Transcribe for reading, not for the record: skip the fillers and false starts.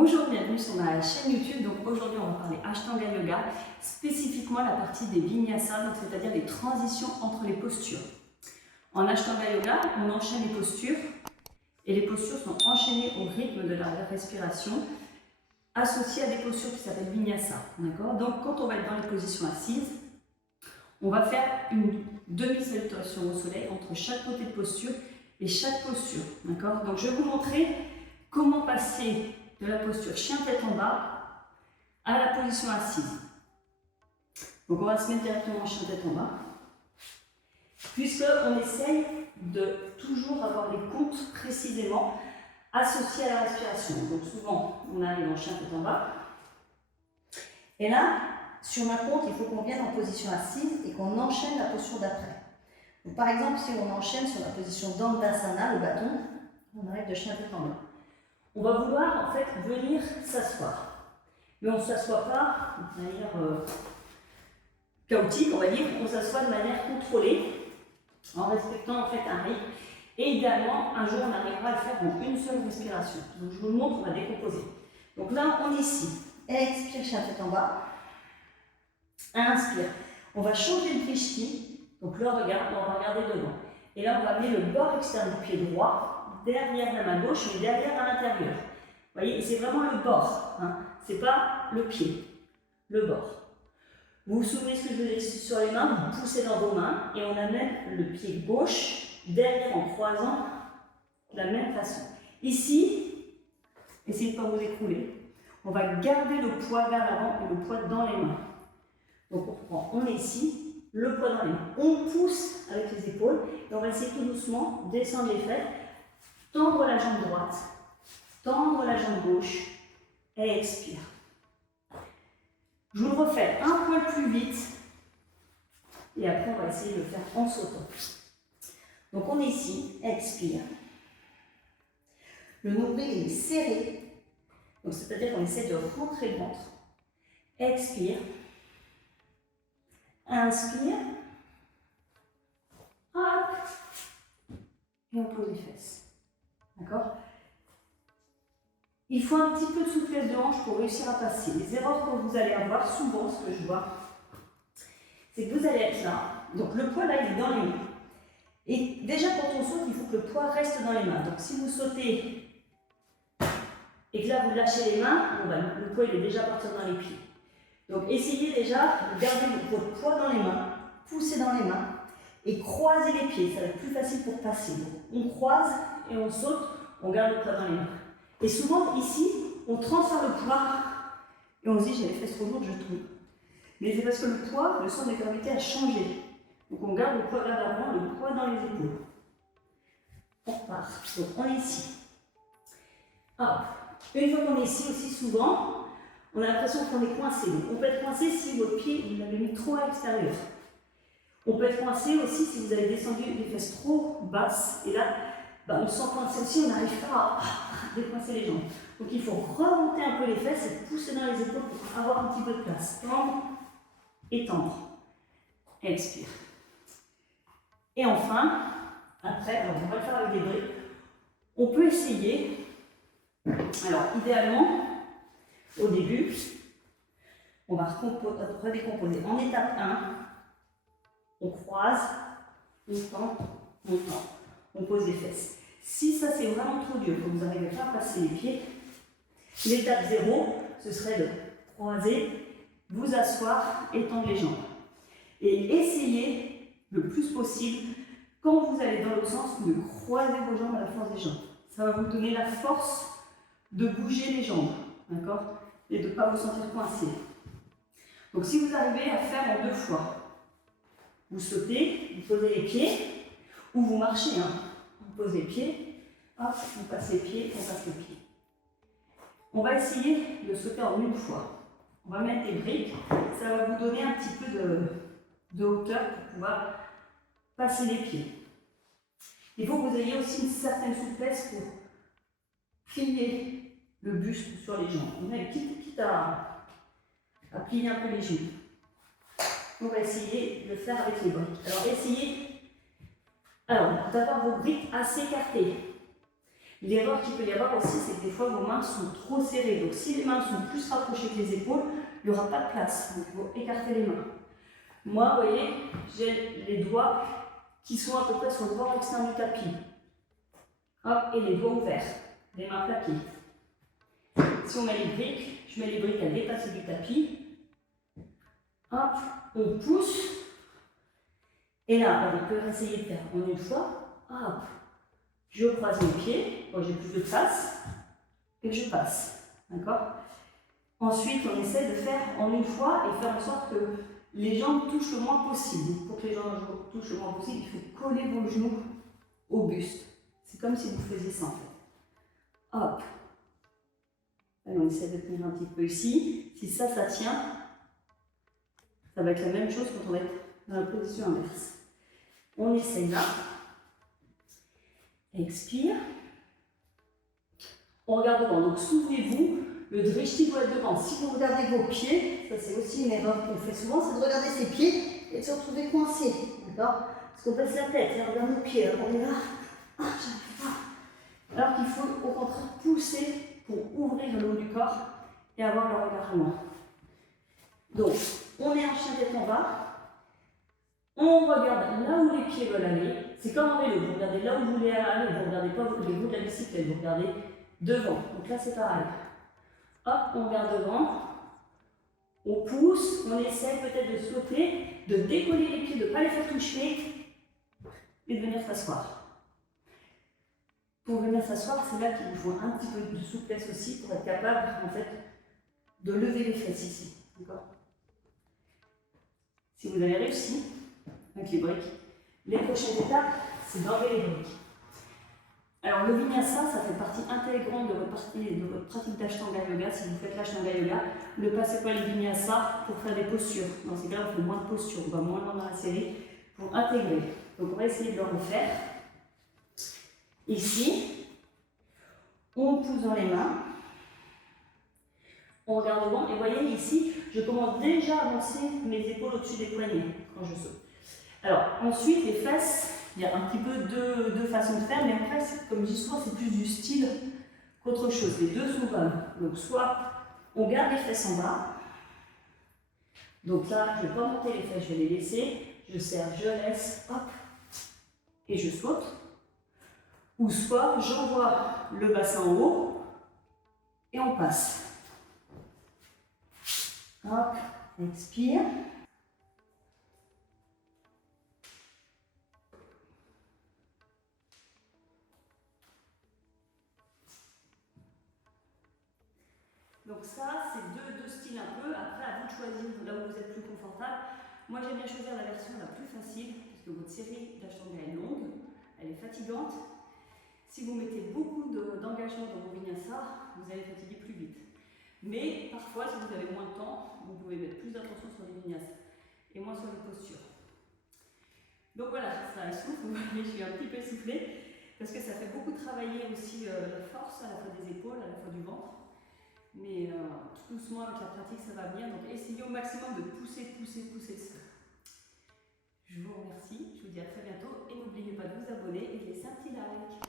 Bonjour, bienvenue sur ma chaîne YouTube. Donc aujourd'hui, on va parler Ashtanga Yoga, spécifiquement la partie des vinyasas, donc c'est-à-dire les transitions entre les postures. En Ashtanga Yoga, on enchaîne les postures et les postures sont enchaînées au rythme de la respiration, associées à des postures qui s'appellent vinyasas. D'accord? Donc quand on va être dans les positions assises, on va faire une demi-salutation au soleil entre chaque côté de posture et chaque posture. D'accord? Donc je vais vous montrer comment passer de la posture chien-tête en bas à la position assise. Donc on va se mettre directement en chien-tête en bas, puisqu'on essaye de toujours avoir les comptes précisément associés à la respiration. Donc souvent, on arrive en chien-tête en bas. Et là, sur ma compte, il faut qu'on vienne en position assise et qu'on enchaîne la posture d'après. Donc par exemple, si on enchaîne sur la position Dandasana, le bâton, on arrive de chien-tête en bas. On va vouloir en fait venir s'asseoir. Mais on ne s'assoit pas de manière chaotique, on va dire. On s'assoit de manière contrôlée, en respectant en fait un rythme. Et idéalement, un jour, on arrivera à le faire en une seule respiration. Donc je vous le montre, on va décomposer. Donc là, on est ici. Expire, chien tête en bas. Inspire. On va changer de drishti. Donc le regard, on va regarder devant. Et là, on va amener le bord externe du pied droit derrière la main gauche, mais derrière à l'intérieur. Vous voyez, c'est vraiment le bord, hein. C'est pas le pied, le bord. Vous vous souvenez ce que je vous ai dit sur les mains, vous poussez dans vos mains et on amène le pied gauche derrière en croisant de la même façon. Ici, essayez de ne pas vous écrouler. On va garder le poids vers l'avant et le poids dans les mains. Donc on reprend, on est ici, le poids dans les mains. On pousse avec les épaules et on va essayer tout doucement de descendre les fesses. Tendre la jambe droite, tendre la jambe gauche et expire. Je vous le refais un poil plus vite et après on va essayer de le faire en sautant. Donc on est ici, expire. Le nombril est serré, donc c'est-à-dire qu'on essaie de rentrer le ventre. Expire. Inspire. Hop. Et on pose les fesses. D'accord? Il faut un petit peu de souplesse de hanche pour réussir à passer. Les erreurs que vous allez avoir, souvent, ce que je vois, c'est que vous allez être là. Donc le poids là, il est dans les mains. Et déjà, quand on saute, il faut que le poids reste dans les mains. Donc si vous sautez et que là, vous lâchez les mains, bon, ben, le poids, il est déjà parti dans les pieds. Donc essayez déjà de garder votre poids dans les mains, pousser dans les mains et croiser les pieds. Ça va être plus facile pour passer. Donc, on croise et on saute, on garde le poids dans les mains. Et souvent, ici, on transfère le poids et on se dit j'ai les fesses trop lourdes, je tombe. Mais c'est parce que le poids, le centre de gravité a changé. Donc on garde le poids vers l'avant, le poids dans les épaules. On repart. Donc on est ici. Hop. Une fois qu'on est ici aussi, souvent, on a l'impression qu'on est coincé. Donc on peut être coincé si votre pied, vous l'avez mis trop à l'extérieur. On peut être coincé aussi si vous avez descendu les fesses trop basses. Et là, on se sent coincé aussi, on n'arrive pas à décoincer les jambes. Donc il faut remonter un peu les fesses et pousser dans les épaules pour avoir un petit peu de place. Tendre et tendre. Expire. Et enfin, après, alors on va le faire avec des briques. On peut essayer, alors idéalement, au début, on va redécomposer. En étape 1, on croise, on tend, on tend. On pose les fesses. Si ça c'est vraiment trop dur, que vous n'arrivez pas à passer les pieds, l'étape 0, ce serait de croiser, vous asseoir, étendre les jambes. Et essayez le plus possible, quand vous allez dans l'autre sens, de croiser vos jambes à la force des jambes. Ça va vous donner la force de bouger les jambes, d'accord? Et de ne pas vous sentir coincé. Donc si vous arrivez à faire en 2 fois, vous sautez, vous posez les pieds, ou vous marchez, hein. On pose les pieds, hop, on passe les pieds, on passe les pieds. On va essayer de sauter en 1 fois. On va mettre des briques, ça va vous donner un petit peu de hauteur pour pouvoir passer les pieds. Il faut que vous ayez aussi une certaine souplesse pour plier le buste sur les jambes. On a quitte à plier un peu les genoux. On va essayer de le faire avec les briques. Alors essayez d'avoir vos briques assez écartées. L'erreur qu'il peut y avoir aussi, c'est que des fois vos mains sont trop serrées. Donc si les mains sont plus rapprochées que les épaules, il n'y aura pas de place. Donc il faut écarter les mains. Moi, vous voyez, j'ai les doigts qui sont à peu près sur le bord externe du tapis. Hop, et les doigts ouverts, les mains plaquées. Si on met les briques, je mets les briques à dépasser du tapis. Hop, on pousse. Et là, on peut essayer de faire en une fois. Hop, je croise mes pieds. Bon, j'ai plus de place. Et je passe. D'accord? Ensuite, on essaie de faire en une fois et faire en sorte que les jambes touchent le moins possible. Pour que les jambes touchent le moins possible, il faut coller vos genoux au buste. C'est comme si vous faisiez ça en fait. Hop. Allez, on essaie de tenir un petit peu ici. Si ça tient, ça va être la même chose quand on va être dans la position inverse. On essaye là. Expire. On regarde devant. Donc souvenez-vous, le drishti doit être devant. Si vous regardez vos pieds, ça c'est aussi une erreur qu'on fait souvent, c'est de regarder ses pieds et de se retrouver coincé. D'accord? Parce qu'on baisse la tête et on regarde nos pieds. Alors on est là. Ah, j'arrive pas. Alors qu'il faut au contraire pousser pour ouvrir le haut du corps et avoir le regard loin. Donc, on est en chien tête en bas. On regarde là où les pieds veulent aller. C'est comme en vélo. Vous regardez là où vous voulez aller. Vous ne regardez pas le bout de la bicyclette. Vous regardez devant. Donc là, c'est pareil. Hop, on regarde devant. On pousse. On essaie peut-être de sauter, de décoller les pieds, de ne pas les faire toucher et de venir s'asseoir. Pour venir s'asseoir, c'est là qu'il vous faut un petit peu de souplesse aussi pour être capable en fait de lever les fesses ici. D'accord? Si vous avez réussi avec les briques, les prochaines étapes, c'est d'enlever les briques. Alors le vinyasa, ça fait partie intégrante de votre pratique d'Ashtanga Yoga. Si vous faites l'Ashtanga Yoga, ne passez pas le vinyasa pour faire des postures. Dans ces cas-là, on fait moins de postures, on va moins loin dans la série pour intégrer. Donc on va essayer de le refaire. Ici, on pousse dans les mains, on regarde devant, et vous voyez ici, je commence déjà à avancer mes épaules au-dessus des poignets quand je saute. Alors, ensuite, les fesses, il y a un petit peu deux façons de faire, mais en fait, comme je dis souvent, c'est plus du style qu'autre chose. Les deux sont bonnes. Donc, soit on garde les fesses en bas, donc là, je ne vais pas monter les fesses, je vais les laisser, je serre, je laisse, hop, et je saute. Ou soit j'envoie le bassin en haut et on passe. Hop, expire. Donc ça, c'est deux styles un peu. Après, à vous de choisir là où vous êtes plus confortable. Moi, j'aime bien choisir la version la plus facile, parce que votre série d'Ashtanga est longue, elle est fatigante. Si vous mettez beaucoup d'engagement dans vos vinyasa, vous allez fatiguer plus vite. Mais parfois, si vous avez moins de temps, vous pouvez mettre plus d'attention sur les vinyasa et moins sur les postures. Donc voilà, ça essouffle, vous voyez, je suis un petit peu essoufflée, parce que ça fait beaucoup travailler aussi la force, à la fois des épaules, à la fois du ventre. Mais tout doucement, avec la pratique, ça va venir. Donc essayez au maximum de pousser ça. Je vous remercie, je vous dis à très bientôt et n'oubliez pas de vous abonner et de laisser un petit like.